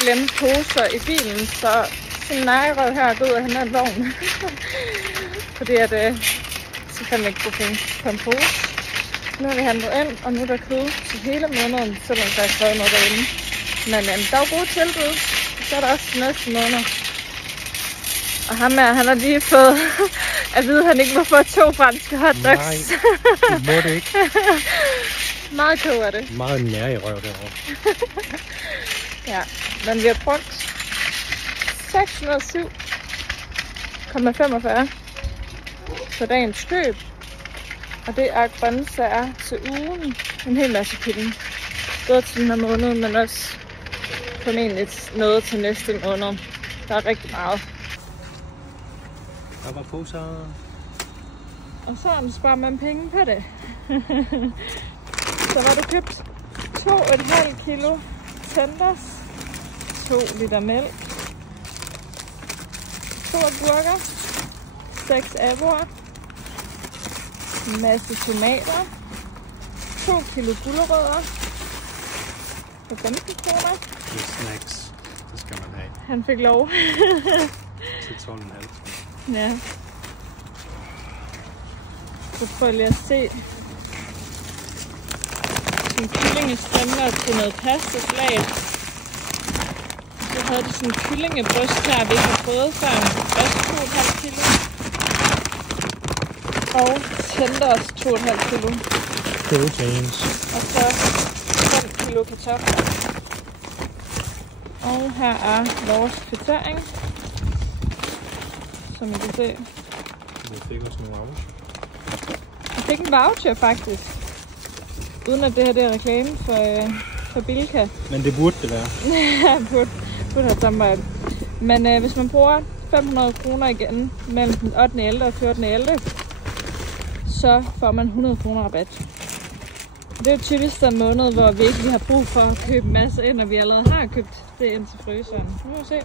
glemte poser i bilen, så sin nagerøv her går ud og henter en vogn. Fordi at så kan man ikke bruge penge på en pose. Nu har vi handlet ind, og nu er der kød til hele måneden, selvom der er skrevet noget derinde. Men der er jo gode tilbud, så er der også næste måned. Og ham her, han har lige fået at vide, at han ikke må få 2 franske hotdogs. Nej, det må det ikke. Meget kød er det. Meget nær i røv derovre. Ja, men vi har brugt 607,45 på dagens køb. Og det er grøntsager til ugen. En hel masse kylling. Både til den her måned, men også formentlig noget til næste måned. Der er rigtig meget. Der var poser. Og så sparer man penge på det. Så var du købt 2,5 kilo tenders, 2 liter mælk, 2 agurker, 6 æbler, en masse tomater, 2 kilo gulerødder for 15 kroner. Det er snacks. Det skal man have. Han fik lov. Til 12,5. Ja. Så prøv lige at se. Sådan kyllingestrimler til noget pastasalat. Så havde de sådan en kyllingebryst her, vi har prøvet før. Også 2,5 kilo. Og tenders 2,5 kilo. Proteins. Og så 5 kilo kartofler. Og her er vores kvittering. Som I kan se. Vi fik også nogle voucher. Jeg fik en voucher faktisk. Uden at det her det er reklame for Bilka. Men det burde det være. Ja, burde have samarbejde. Men hvis man bruger 500 kroner igen mellem den 8.11. og 14.11. så får man 100 kroner rabat. Det er jo typisk den måned, hvor vi ikke lige har brug for at købe en masse ind, og vi allerede har købt det ind til fryseren. Nu må vi se.